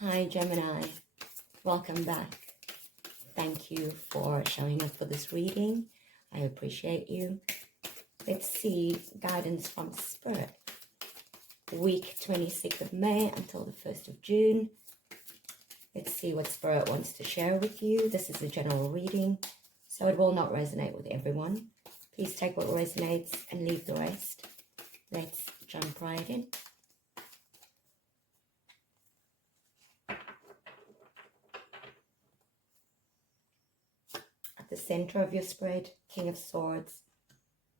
Hi Gemini, welcome back. Thank you for showing up for this reading. I appreciate you. Let's see guidance from Spirit. Week 26th of May until the 1st of June. Let's see what Spirit wants to share with you. This is a general reading, so it will not resonate with everyone. Please take what resonates and leave the rest. Let's jump right in. At the center of your spread, King of Swords,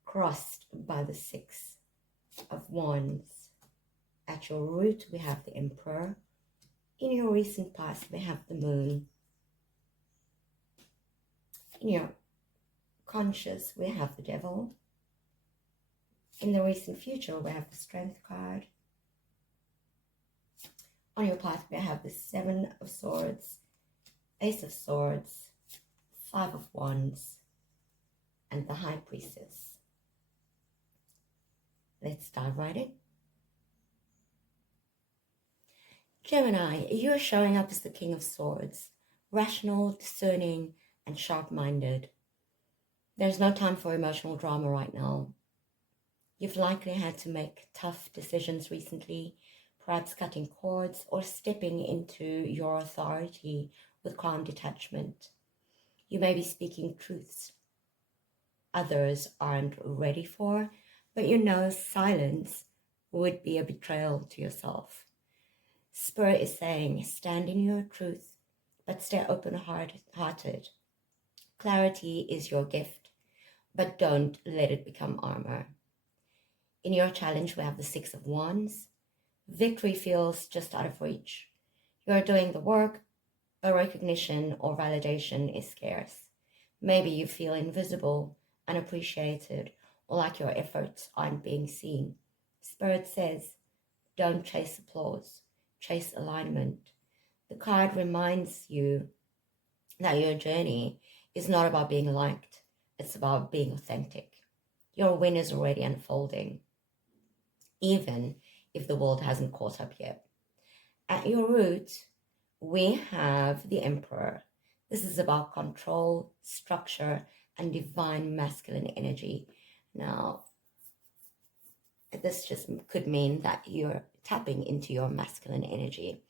crossed by the Six of Wands. At your root, we have the Emperor. In your recent past, we have the Moon. In your conscious, we have the Devil. In the recent future, we have the Strength card. On your path, we have the Seven of Swords, Ace of Swords, Five of Wands, and the High Priestess. Let's dive right in. Gemini, you are showing up as the King of Swords, rational, discerning, and sharp-minded. There's no time for emotional drama right now. You've likely had to make tough decisions recently, perhaps cutting cords or stepping into your authority with calm detachment. You may be speaking truths others aren't ready for, but you know silence would be a betrayal to yourself. Spirit is saying, stand in your truth, but stay open-hearted. Clarity is your gift, but don't let it become armor. In your challenge, we have the Six of Wands. Victory feels just out of reach. You're doing the work, but recognition or validation is scarce. Maybe you feel invisible, unappreciated, or like your efforts aren't being seen. Spirit says, don't chase applause, chase alignment. The card reminds you that your journey is not about being liked, it's about being authentic. Your win is already unfolding, even if the world hasn't caught up yet. At your root, we have the Emperor. This is about control, structure, and divine masculine energy. Now, this just could mean that you're tapping into your masculine energy.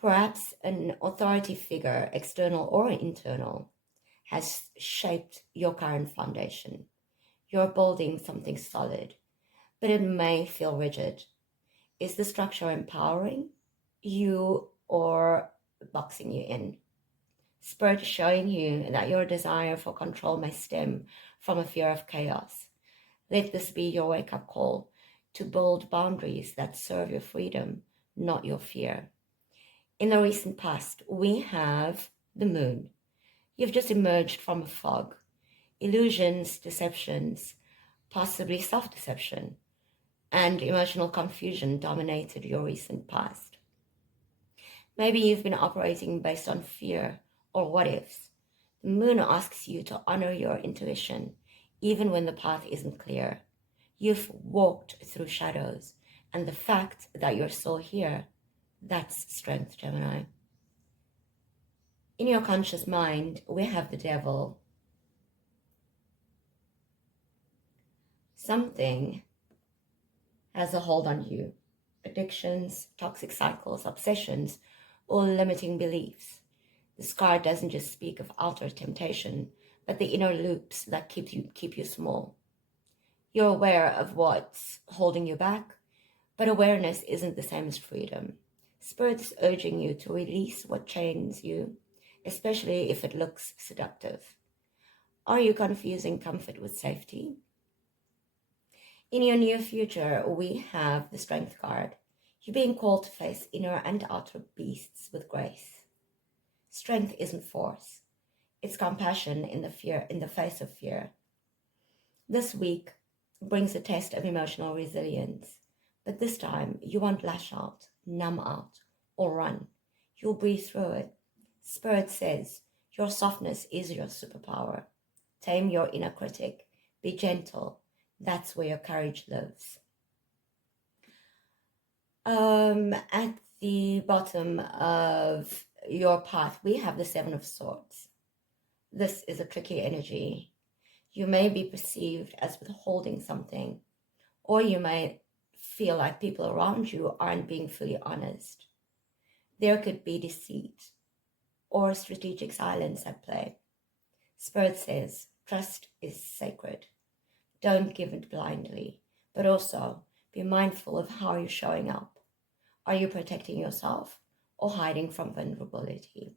Perhaps an authority figure, external or internal, has shaped your current foundation. You're building something solid, but it may feel rigid. Is the structure empowering you or boxing you in? Spirit is showing you that your desire for control may stem from a fear of chaos. Let this be your wake-up call to build boundaries that serve your freedom, not your fear. In the recent past, we have the Moon. You've just emerged from a fog. Illusions, deceptions, possibly self-deception, and emotional confusion dominated your recent past. Maybe you've been operating based on fear or what-ifs. The Moon asks you to honor your intuition, even when the path isn't clear. You've walked through shadows, and the fact that you're still here, that's strength, Gemini. In your conscious mind, we have the Devil. Something has a hold on you. Addictions, toxic cycles, obsessions, or limiting beliefs. This card doesn't just speak of outer temptation, but the inner loops that keep you small. You're aware of what's holding you back, but awareness isn't the same as freedom. Spirit is urging you to release what chains you, especially if it looks seductive. Are you confusing comfort with safety? In your near future, we have the Strength card. You're being called to face inner and outer beasts with grace. Strength isn't force. It's compassion in the face of fear. This week brings a test of emotional resilience, but this time you won't lash out, numb out, or run. You'll breathe through it. Spirit says your softness is your superpower. Tame your inner critic. Be gentle. That's where your courage lives. At the bottom of your path, we have the Seven of Swords. This is a tricky energy. You may be perceived as withholding something, or you may feel like people around you aren't being fully honest. There could be deceit or strategic silence at play. Spirit says, trust is sacred. Don't give it blindly, but also be mindful of how you're showing up. Are you protecting yourself or hiding from vulnerability?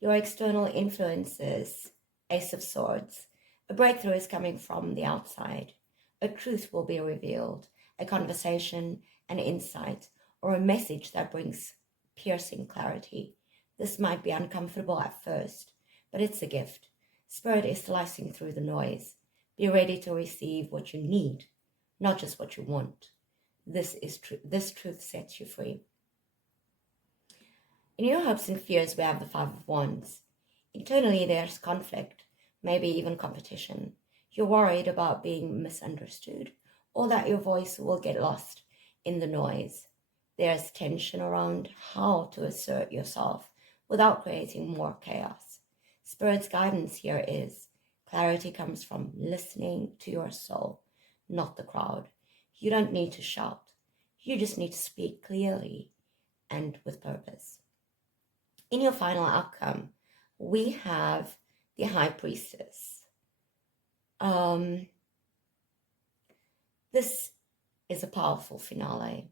Your external influences, Ace of Swords. A breakthrough is coming from the outside. A truth will be revealed, a conversation, an insight, or a message that brings piercing clarity. This might be uncomfortable at first, but it's a gift. Spirit is slicing through the noise. Be ready to receive what you need, not just what you want. This truth sets you free. In your hopes and fears, we have the Five of Wands. Internally, there's conflict, maybe even competition. You're worried about being misunderstood or that your voice will get lost in the noise. There's tension around how to assert yourself without creating more chaos. Spirit's guidance here is clarity comes from listening to your soul, not the crowd. You don't need to shout. You just need to speak clearly and with purpose. In your final outcome, we have the High Priestess. This is a powerful finale.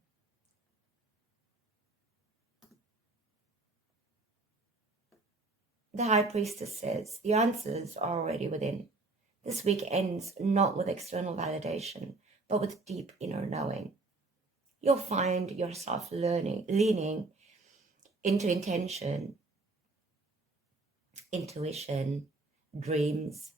The High Priestess says, the answers are already within. This week ends not with external validation, but with deep inner knowing. You'll find yourself leaning into intention, intuition, dreams,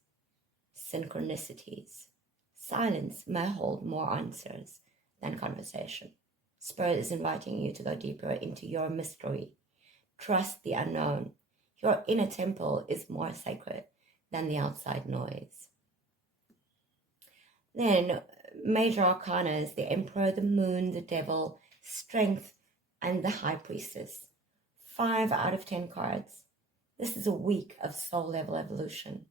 synchronicities. Silence may hold more answers than conversation. Spirit is inviting you to go deeper into your mystery. Trust the unknown. Your inner temple is more sacred than the outside noise. Then, major arcana is the Emperor, the Moon, the Devil, Strength, and the High Priestess. 5 out of 10 cards. This is a week of soul-level evolution.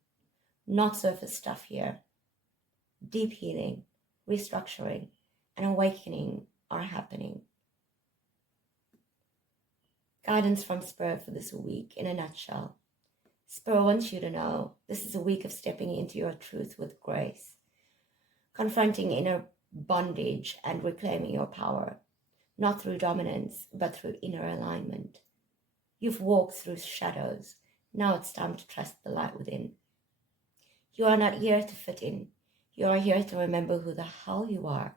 Not surface stuff here. Deep healing, restructuring, and awakening are happening. Guidance from Spirit for this week in a nutshell. Spirit wants you to know this is a week of stepping into your truth with grace, confronting inner bondage and reclaiming your power, not through dominance, but through inner alignment. You've walked through shadows. Now it's time to trust the light within. You are not here to fit in. You are here to remember who the hell you are.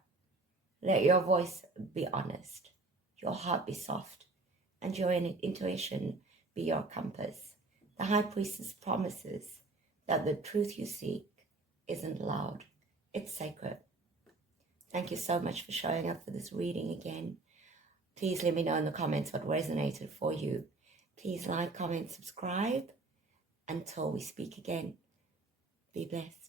Let your voice be honest, your heart be soft, and your intuition be your compass. The High Priestess promises that the truth you seek isn't loud, it's sacred. Thank you so much for showing up for this reading again. Please let me know in the comments what resonated for you. Please like, comment, subscribe. Until we speak again, be blessed.